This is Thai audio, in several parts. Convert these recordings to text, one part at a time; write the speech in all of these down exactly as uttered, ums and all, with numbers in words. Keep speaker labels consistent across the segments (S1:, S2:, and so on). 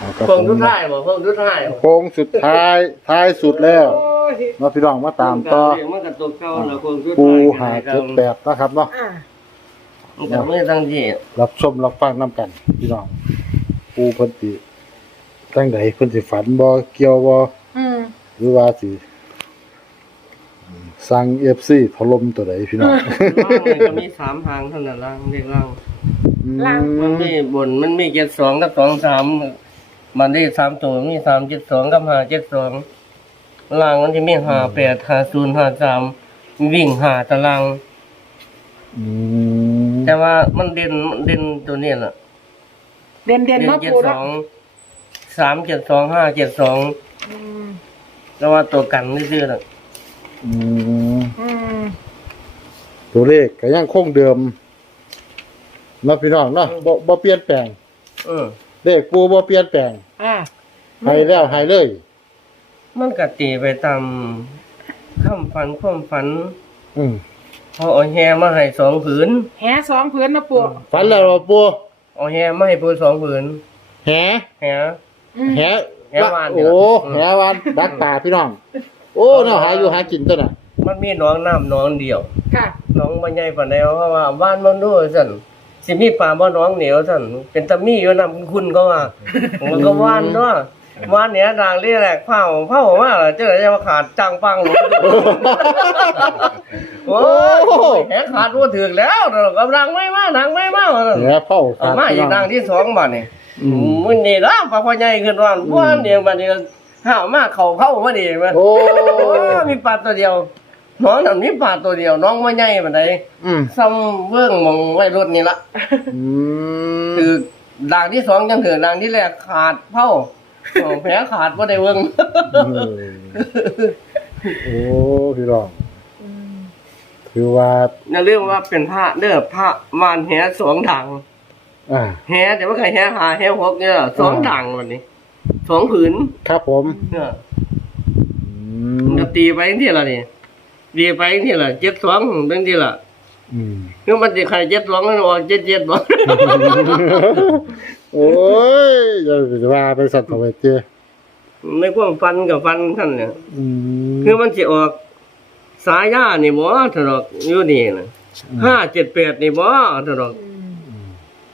S1: โค้งสุดท้ายบ่โค้งสุดท้าย
S2: โค้งสุดท้ายท้ายสุดแล้วมาพี่น้องมาตามต่อ
S1: มันก็ตกเก่าแล้วโค้งสุดท้าย
S2: ปูหาเจ็ดแปดนะครับเนาะ
S3: อ่า
S1: มันก็ไม่ตั้งที่
S2: รับชมรับฟังนํกันพี่น้องปูเพิ่นสิตั้งใดเพิ่นสิฝันบ่เกี่ยวบ่
S3: อืม
S2: หรือว่าสิสั่ง เอฟ ซี ถล่มตัวใดพี่น้อง
S1: ล่างมันก็มีสามทางเท่านั้นล่างเรียกล่าง
S3: ล่าง
S1: มันมีบนมันมีเจ็ดสองกับสองสามมันได้สามตัวมีสามเจ็ดสองกับห้าเจ็ดสองล่างมันจะมีห้าแปดห้าศูนย์ห้าสามวิ่งหาตาราง
S2: อืม
S1: แต่ว่ามันเด่นมันเด่นตัวนี้แหละ
S3: เด่นเด่น
S1: เด่น
S3: เนาะ
S1: เจ็ด
S3: ปู
S1: ส
S3: เนาะ
S1: องสามเจ็ดสองห้าเจ็ดสอง
S3: อืม
S1: แล้วว่าตัวกันไม่ซื้อหรอก
S2: อืม
S3: อืม
S2: ตัวเลขก็ยังคงเดิมเนาะพี่น้องเนาะบ่บ่เปลี่ยนแปลง
S1: เออ
S2: เลขปูบ่เปลี่ยนแปลง
S3: อ่า
S2: ให้แล้วให้เลย
S1: มันก็ตีไปตามข้ามฝันความฝัน
S2: อืม
S1: พอเอาแฮมาให้สองผืน
S3: แหสองผืนนะปู
S2: ฝันแล้วบ่ปู
S1: เอาแฮมาให้ปูสองผืน
S2: แห
S1: แฮ
S3: อืม
S2: แห
S1: แหวานนี่
S2: โอ้
S1: ล่ะ
S2: แหวานดักป่าพี่น้อง โอ้เนาะหาอยู่หากินตัวน่ะ
S1: มันมีหน้องน้ำหน้องเดียว
S3: ค่ะ
S1: หน้องบ่ใหญ่ปานใดเพราะว่าบ้านมันดูซั่นสิมีป่าบ่หน้องเหนียวซั่นเป็นตะมีอยู่นำคุณก็ว่ามันก็ว่านเนาะว่านเนี่ยดางเรียแหลกเผาเผามาล่ะจังได๋จะมาขาดจังปังหลงโอ้ยแหกขาดบ่ถึกแล้วเนาะกำลังไม่มาทางไม่มาว่าซั่น
S2: แหเผา
S1: เอามาอีก
S2: พี่
S1: นางที่สองบัดนี่
S2: อืม
S1: มื้อนี้ล่ะปลาพ่อใหญ่ขึ้นว่าว่านเดียวบัดนี้ห้าวมาเข้าเข้ามาดีมั้ย
S2: โอ้
S1: โอ้มีปลาตัวเดียว น้องนั่นมีปลาตัวเดียว น้องไม่ใหญ่ปานใด
S2: อืม
S1: ซ้ำเบื้องมองไว้รถนี่ละ
S2: อืม
S1: คือด่างที่สองยังถือด่างที่แรกขาดเผาอ๋อแผลขาดบ่ได้เบิ่ง
S2: โอ้พี่น้อง
S3: อืม
S2: คือว่า
S1: อย่าลืมว่าเป็นพระเด้อพระมารแหสองด่าง
S2: อ่า
S1: แหแต่ว่าใครแหหาแหหกเนี่ยสองด่างวันนี้สองผืน
S2: ครับผม
S1: เนี่ย
S2: อื
S1: มัน
S2: ม
S1: จะตีไปที่ละนี่ตีไปที่ละเจ็ดสองเป็นที่ละ
S2: อืม
S1: คือมันจะใครเจ็ดสองมันออกเจ็ดเจ็ดบ่
S2: โอ้ยอย่าจะว่าไปสัตว์เอาไว้เจ้
S1: ในความฟันกับฟันท่านเนี่ย
S2: อืม
S1: คือมันสิออกสายย่านี่บ่ถลอกอยู่นี่นะห้าเจ็ดแปดนี่บ่ถลอก
S3: อืม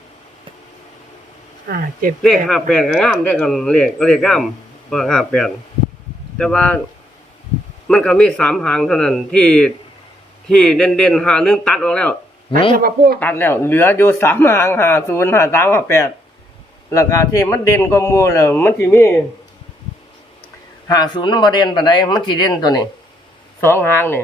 S3: อ่าเจ็ด
S1: เลขห้าแปดก็งามได้อกันเลขเลขงามว่าห้าแปดแต่ว่ามันก็มีสามหางเท่านั้นที่ที่เด่นเด่นหาหนึ่งตัดออกแล้ว
S3: อาจจะมาปู
S1: ตัดแล้ว เหลืออยู่สามหางหาศูนย์หาสามหาแปดแล้วก็ที่มันเด่นกว่าหมู่แล้วมันสิมีหาศูนย์มันบ่เด่นปานใดมันสิเด่นตัวนี้สองหางนี่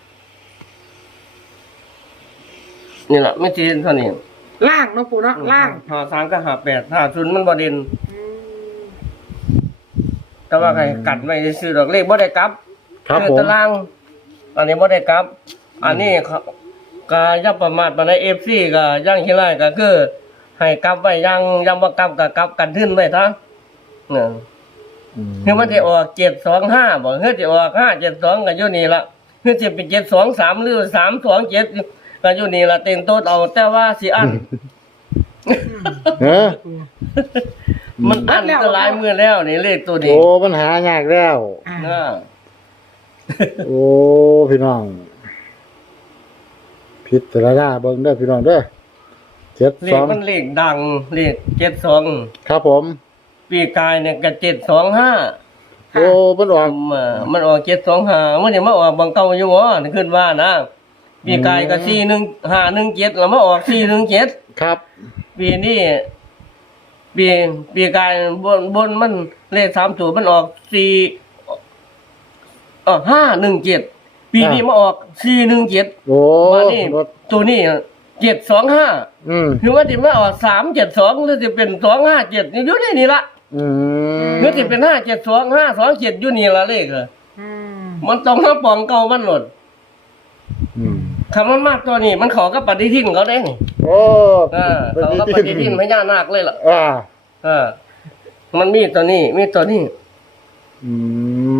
S1: นี่แหละไม่สิเด่นเท่านี้
S3: ล่างเนาะปูเนาะล่าง
S1: หาสามก็หาแปดหาศูนย์มันบ่เด่น
S3: อืม
S1: แต่ว่าใครกัดไว้ซื้อดอกเลขบ่ได้กลับ
S2: ครับ
S1: คือ
S2: ผม
S1: ตาราง อันนี้บ่ได้กลับ อันนี้เขาก็อย่าประมาทปานใด เอฟ ซี ก็ย่างขี้ไล่ก็คือ ให้กลับไว้ย่างย่างบ่กลับก็กลับกันทึ้นไว้ซะเนี่ย
S2: อืม
S1: คือมันสิออกเจ็ดสองห้าบ่คือสิออกห้าเจ็ดสองก็อยู่นี่ล่ะคือสิเป็นเจ็ดสองสามหรือสามสองเจ็ดก็อยู่นี่ล่ะเต็งโต๊ดเอาแต่ว่าสิอัน
S2: เออ
S1: มันอันก็หลายมื้อแล้วนี่เลขตัวนี้
S2: โอ้ปัญหายากแล้ว
S3: อ่า
S1: นะ
S2: โอ้พี่น้องพิจารณาเบิ่งเด้อพี่น้องเด้อเจ็ด
S1: เล
S2: ส
S1: ข
S2: อง
S1: มันเลขดังเลขเจ็ดสอง
S2: ครับผม
S1: ปีกายเนี่ยก็เจ็ดสองห้า
S2: โอ้มันออก
S1: มันออกเจ็ดสองห้ามันจะมาออกบางเก่าอยู่บ่ขึ้นว่านะปีกายก็สี่หนึ่งห้าหนึ่งเจ็ดแล้วมาออกสี่หนึ่งเจ็ด
S2: ครับ
S1: ปีนี้ปีปีกายบนบนมันเลขสามตัวมันออกสี่เออห้าหนึ่งเจ็ดปีนี้มาออกสี่หนึ่งเจ็ด
S2: โอ้
S1: มานี่
S2: รถ
S1: ตัวนี้เจ็ดสองห้า
S2: อืม
S1: คือว่าจะมาออกสามเจ็ดสองหรือจะเป็นสองห้าเจ็ดอยู่ในนี่ละ
S2: อืม
S1: หรือจะเป็นห้าเจ็ดสองห้าสองเจ็ดอยู่นี่ละเลขอะ
S3: อืม
S1: มันต้องมาปองเก่ามันหลด
S2: อืม
S1: คำมันมากตัวนี้มันขอกับปฏิทินเขาได้นี่
S2: โอ้
S1: เออเขากับปฏิทินพญานาคเลยล่ะ
S2: อ่า
S1: เออมันมีตัวนี้มีตัวนี้
S2: อืม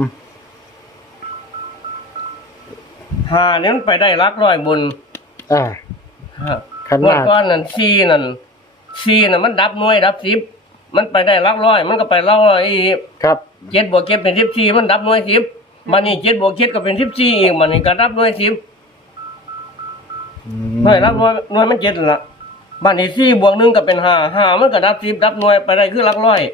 S1: หาเนี่ยมันไปได้รักร้อยบน
S2: อ่า
S1: ฮะ
S2: ขัน
S1: งวด
S2: มาก
S1: ก้อนนั่นซีนั่นซีน่ะมันดับหน่วยดับสิบมันไปได้หลักร้อย มันก็ไปหลักร้อยอีก
S2: ครับ
S1: เจ็ดบวกเจ็ดเป็นสิบสี่มันดับหน่วยสิบมันนี่เจ็ดบวกเจ็ดก็เป็นสิบสี่อีกมันนี่ก็ดับหน่วยสิบ
S2: อื
S1: หน่วยรับหน่วยหน่วยมันเจ็ดนั่นละมันนี่สี่บวกหนึ่งก็เป็นห้าห้ามันก็ดับสิบดับหน่วยไปได้คือหลักร้อย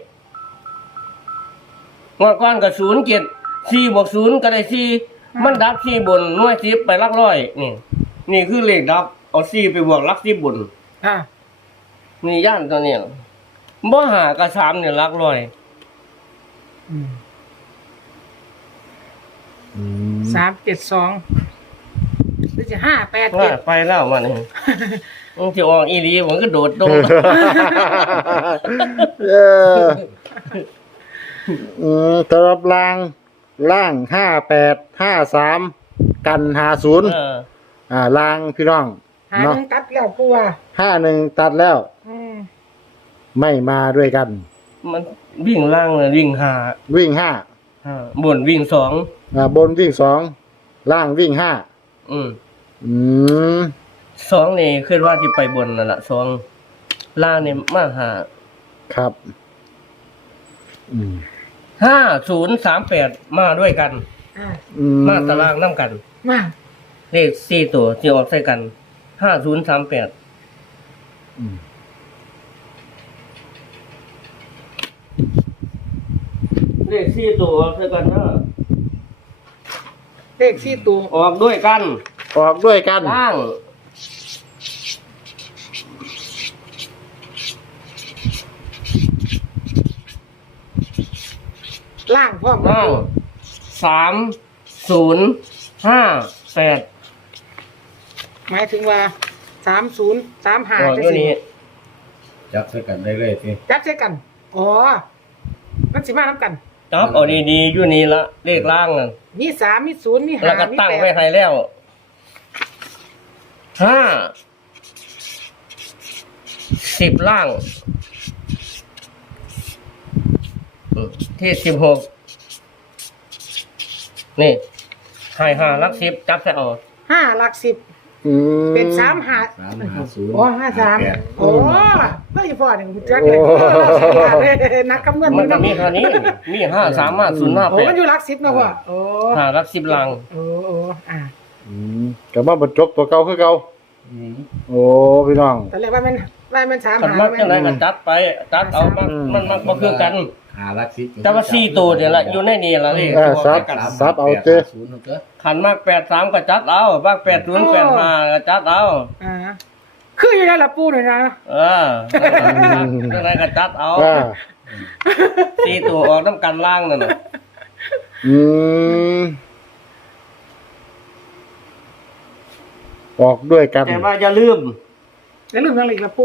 S1: งวดก้อนก็ศูนย์เจ็ดสี่บวกศูนย์ก็ได้สี่มันดับสี่บนหน่วยสิบไปหลักร้อยนี่นี่คือเลขดับเอาสี่ไปบวกหลักสิบบน
S3: อ่า
S1: นี่ย่านตัวเนี้ยบ่หากับสามเนี่ยหลักร้อย
S3: อืม
S2: อืม
S3: สามเจ็ดสองหรือจะห้าแปด
S1: ว่า
S3: เจ็ด
S1: ไปแล้วมันนี่มันจะออกอีหลีมันก็โดดลง
S2: เอออืมสำหรับล่างล่างห้าแปดห้าสามกันห้าศูนย์
S1: เออ
S2: อ่าล่างพี่น้อง
S3: หา
S2: เนาะ
S3: หนึ่งตัดแล้วปูว่า
S2: ห้าหนึ่งตัดแล้ว
S3: อืม
S2: ไม่มาด้วยกัน
S1: มันวิ่งล่างเลยวิ่งหา
S2: วิ่งห้า
S1: ห้าบนวิ่งสอง
S2: อ่าบนวิ่งสองล่างวิ่งห้า
S1: อืม
S2: อืม
S1: สองนี่คือว่าที่ไปบนนั่นแหละสองล่างนี่มาหา
S2: ครับ อืม
S1: ห้าศูนย์สามแปดมาด้วยกัน
S3: อ่า
S2: อืม
S1: มาตารางน้ำกัน
S3: มา
S1: เลขสี่ตัวที่ออกใส่กันห้าศูนย์สามแปด
S2: อืม
S1: เลขสี่ตัวออกใส่กันนะ
S3: เลขสี่ตัว
S1: ออกด้วยกัน
S2: ออกด้วยกัน
S1: ล่าง
S3: ล่างพร้อมกัน
S1: ล่างสามศูนย์ห้าแปด
S3: หมายถึงว่าสามศูนย์สามห้า
S1: ออก
S3: จะ
S1: ตัว
S3: สิ
S1: นี้
S4: จับใส่กันได้เลยสิ
S3: จับใช้กันอ๋อมันสิมาน้ำกัน
S1: จับเอาดีๆอยู่นี่ละเลขล่างนั่น
S3: มีสามมีศูนย์มีห้า
S1: แล้วก็
S3: มี
S1: ตั้ง
S3: แป
S1: ไว้
S3: ด
S1: ให้แล้วห้าสิบล่างอืมที่สิบหกนี่ให้ห้าลักสิบจับใส่เอา
S3: ห้าหลักสิบ
S2: อืม
S3: เป็นสามห้า
S4: สามห้าศูนย์
S3: โอ้ห้าสาม
S4: แปด
S3: โอ้ก็อีพอหนึ่งจักเลยนักคำนวณ
S1: มันก็
S3: เนาะ
S1: มีเท่านี้ มีห้าสามห้าศูนย์ห้า
S3: โอ้
S1: แปด
S3: มันอยู่หลักสิบเนาะพ่อโอ้
S1: ห้าลักสิบล่าง
S3: โอ้โอ้อ่า
S2: อืมก็มาบรรจบตัวเก่าคือเก่า
S4: อืม
S2: โอ้พี่น้อง
S3: ตอนแรกว่ามันว่ามันสาม
S1: ขัน
S3: หา
S1: มักจังไรก็จัดไปจัดเอามัน
S2: อืม
S1: มันมันบ่คือกัน
S4: หาลักสิบ
S1: แต่ว่าสี่ตัวเนี่ยแหละอยู่ในนี่ละเลย
S2: เออซับ
S1: กัน
S2: ซับเอาเจ้
S4: ศูนย์เอาเจ้า
S1: ขันมากแปดสามก็จัดเอามากแปดศูนย์แปดห้าก็จัดเอา
S3: อ่าคืออยู่แล้วล่ะปูหน่อยนะ
S1: เออจังไรก็จัดเอา
S2: ว่า
S1: สี่ตัวออกน้ำกันล่างนั่นน่ะ
S2: อืมออกด้วยกัน
S1: แต่ว่าอย่าลืม
S3: แล้วลืมยังอีกล่ะปู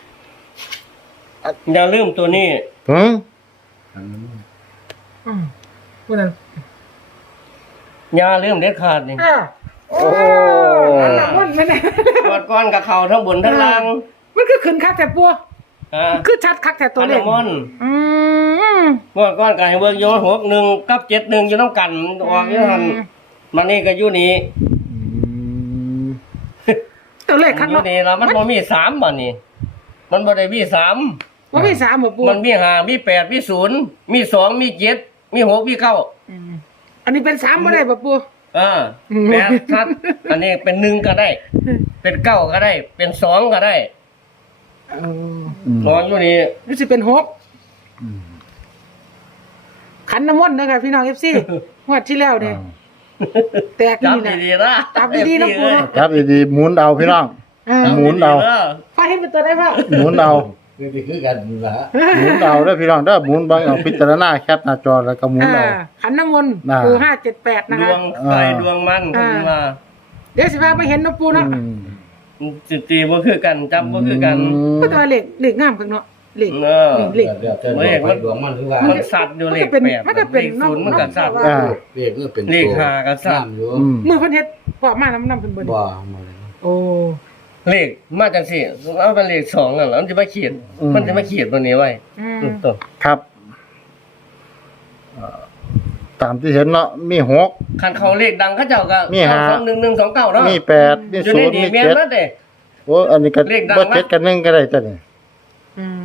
S1: อย่าลืมตัวนี้
S2: หืม
S4: อันนั้น
S3: อืมปูนั่น
S1: อย่าลืมเด็ดขาดนี่
S3: อ่าโอ้อันนั้นมันมัน
S1: กอดก้อนกับเขาทั้งบนทั้งล่าง
S3: มันคือขึ้นคักแต่ปู
S1: อ่า
S3: คือชัดคักแต่ตัว
S1: อัน
S3: เล
S1: นั้
S3: ข
S1: นมัน
S3: อืม
S1: กอดก้อนกับให้เบิ่งโยนหกหนึ่งกับเจ็ดหนึ่งอยู่น้ำกันออกอยู่หันมันนี่ก็อยู่นี่
S2: อืม
S3: ตัวเลขคัก
S1: อยู่
S3: เนาะ
S1: นี่แล้วมันบ่มีสามบ่นี่มันบ่ได้มีสาม
S3: ว่ามีสามบ่ปู
S1: มันมีห้ามีแปดมีศูนย์มีสองมีเจ็ดมีหกมีเก้า
S3: อืมอันนี้เป็นสามบ่ได้บ่ปู
S1: อ่า
S3: อืม
S1: แปดชัดอันนี้เป็นหนึ่งก็ได้ เป็นเก้าก็ได้ เป็นสองก็ได้
S3: เออ
S2: อืม
S1: นอนอยู่นี่
S3: นี่สิเป็นหก
S2: อืม
S3: ขันน้ำมนต์นะครับพี่น้องเอฟซีงวดที่แล้วเนี่ยแตก
S1: จับ
S3: นี่แหละ
S1: ดีๆนะ
S3: จับดีๆนะปู่
S2: ครับดีๆหมุนเอาพี่น้อง
S3: อ่า
S2: หมุนเอา
S3: ฟ้าเห็นเป็นตัวได้ป่ะ
S2: หมุนเอา
S4: คือที่คือกันละ
S2: หมุนเอาเด้อพี่น้องเด้อหมุนเบางเอาพิจารณาแคปหน้าจอแล้วก็หมุน
S3: อ่า
S2: เอา
S3: ขันน้ำมนต์
S2: น่ะ
S3: ปูห้าเจ็ดแปดนะ
S1: ด
S3: คะ
S1: วงใครดวงมัน
S3: อ่า
S1: คุณว่า
S3: เดี๋ยวสิพาไปเห็นน้ำปูเนาะ
S2: อืม
S1: สิตีบ่คือกันจับบ่คือกัน
S3: ก็ตัวเหล็กเหล็กงามกันเนาะเหล็ก
S1: เออ
S3: เหล็ก
S4: เดี๋ยวเจ้าดวงไปดวงมันคือว่า
S1: มันสัตว์อยู่เลข
S3: มันก็เป็น
S1: แปด
S3: มันก็เป็น
S1: เลขศูนย์มันก็สัตว์
S3: เนาะ
S2: อ่า
S4: เรียกคือเป็น
S1: เลขห้ากับสาม
S4: น้ำอยู่
S2: อืม
S3: มือเพิ่นเฮ็ดปอกมาน้ำน้ำเพิ่นเบิ่น
S4: บ่มาเลย
S3: โอ้
S1: เลขมาจังซี่เอาเป็นเลขสองนั่นแหละมันจะมาเขียน
S2: อืม
S1: มันจะมาเขียนตัวนี้ไว้
S3: อืม
S1: ตัว
S2: ครับเอ่อตามที่เห็นเนาะมีหก
S1: คันเขาเลขดังเขาเจ้าก็
S2: มีห้า
S1: สองหนึ่งหนึ่งสองเก้าเนาะ
S2: มีแปดมี
S1: อยู่
S2: ศู
S1: ใน
S2: นย์
S1: นี่
S2: มี
S1: แม่น
S2: เจ็ด
S1: นั่นเด้
S2: โอ้อันนี้ก็
S1: เลขดัง
S2: บ่
S1: นะ
S2: เจ็ดกันหนึ่งก็ได้จ้ะนี่
S3: อืม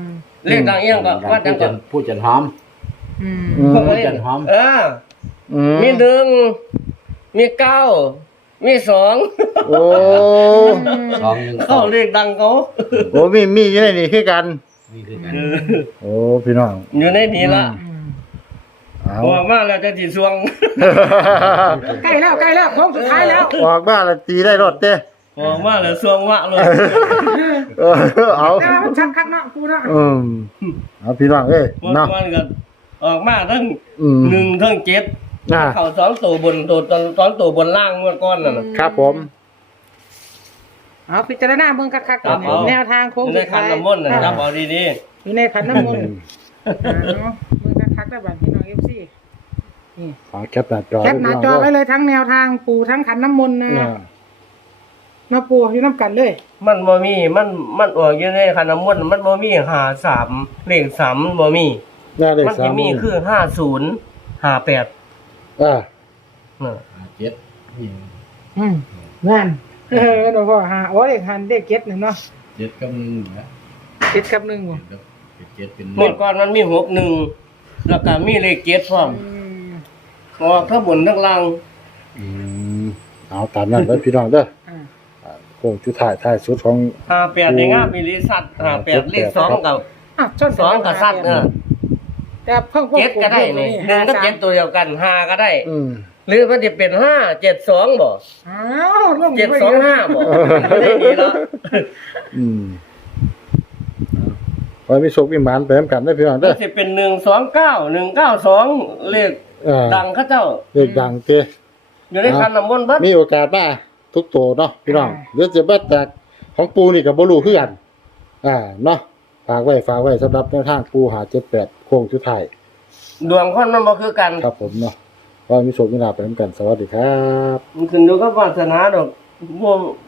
S1: เลขดังเอียงก็ว่าดังก็
S4: พูดจันหอม
S3: อืม
S2: อืม
S4: พูดจันหอม
S1: เออ
S2: อืม
S1: มีหนึ่งมีเก้ามีสอง
S2: โอ้
S4: สองหนึ่ง
S1: เข้าเลขดังเขา
S2: โอ้มีมีอยู่ในนี่คือกัน
S4: นี่คือกัน
S2: โอ้พี่น้อง
S1: อยู่ในนี้ละ
S3: อืม
S2: เอา
S1: บอกมาแล้วจะจีสวง
S3: ใกล้แล้วใกล้แล้วโค้งสุดท้ายแล้ว
S2: ออกบ้านแล้วตีได้รถเด้
S1: บอกมาแล้วสวงวะเลย
S2: เออเอา
S3: แต่ว่ามันชักคักเนาะกูเนาะ
S2: อืมเอาพี่น้องเอ้ย
S1: วัน
S2: เนาะ
S1: วันก็ออกมาทั้ง
S2: อืม
S1: หนึ่งทั้งเจ็ด
S2: อ่า
S1: เข่าสองตัวบนตัวสองตัวบนล่างเมื่อก้อนน่ะนะครับ
S2: ผม
S3: เอาพิจารณาเบิ่งคักๆก่อน
S1: ครับ
S3: แนวทางโค้ง
S1: อยู่ใน
S3: สุด
S1: ขั
S3: ท้าน ย
S1: น้ำมนต์นะจับเอาดี
S3: อยู่ในขันน้ำมนต์อ่าเนาะเบิ่งคักๆได้บัดพี่น้อง เอฟ ซี นี่
S2: ขอแคปหน้าจอ
S3: แคปหน้าจอไว้เลยทั้งแนวทางปูทั้งขันน้ำมนต์นะ
S2: อ่า
S3: มาปูอยู่น้ำกันเลย
S1: ๆมันบ่มีมันมันออกอยู่ในขันน้ำมนต์มันบ่มีหาสามเลขสามมันบ่มี
S2: หน้าเลข
S1: มัน
S2: สา
S1: จะ
S2: ม
S1: มีคือห้าศูนย์ห้าแปด
S2: อ่า
S1: น่ะ
S4: เจ็ดนี่
S3: อืมนั่นเออหลวงพ่อหาอ๋อเด็กหันเด็กเก็ดหนึ่งเนาะ
S4: เจ็ดกับหนึ่งนะ
S3: เก็ดกับหนึ่งบ่
S4: เจ็ดเป็น
S1: เมื่อก่อนมันมีหกหนึ่งแล้วก็มีเลขเจ็ดพร้อม
S3: อืม
S1: ออกทั้งบนทั้งล่าง
S2: อืมเอาตามนั้นไว้พี่น้องเด้อ
S3: อ่า
S2: อ่าโค้งจุดท้ายท้ายสุดของ
S1: ห้าแปดในงามมีลิสัตห้าแปดเลขสองกับ
S3: อ่ะชน
S1: สองกับสัตว์เออ
S3: แต่เพิ่งพวก
S1: เจ็ดก็ได้นี่หนึ่งก็เจ็ดตัวเดียวกันห้าก็ได้
S2: อืม
S1: หรือมันจะเป็นห้าเจ็ดสองบ่
S3: อ้าวลง
S1: เจ็ดสองห้าบ่ไม่ได้ดีแล้ว
S2: อืมเอาไว้มีโชคมีหมานไปนำกันได้อพี่น้อง
S1: มั
S2: เด้อน
S1: จะเป็นหนึ่งสองเก้าหนึ่งเก้าสองเลข
S2: อ่า
S1: ดังเข้าเจ้า
S2: เลขดังเต้
S1: อยู่ในคันน้ำมนต์เบัด
S2: มีโอกาสมาทุกโตเนาะพี่น้องเดี๋ยวจะเบิดแตกของปูนี่ก็บ่รู้คือกันอ่าเนาะฝากไว้ฝากไว้สำหรับแนวทางปูหาเจ็ดแปดโค้งสุดท้าย
S1: ดวงคนมันบ่คือกัน
S2: ครับผมเนาะว่ามีโชคมีลาภไปนำกันสวัสดีครับ
S1: มันขึ้นอยู่กับวาสนาดอกบ่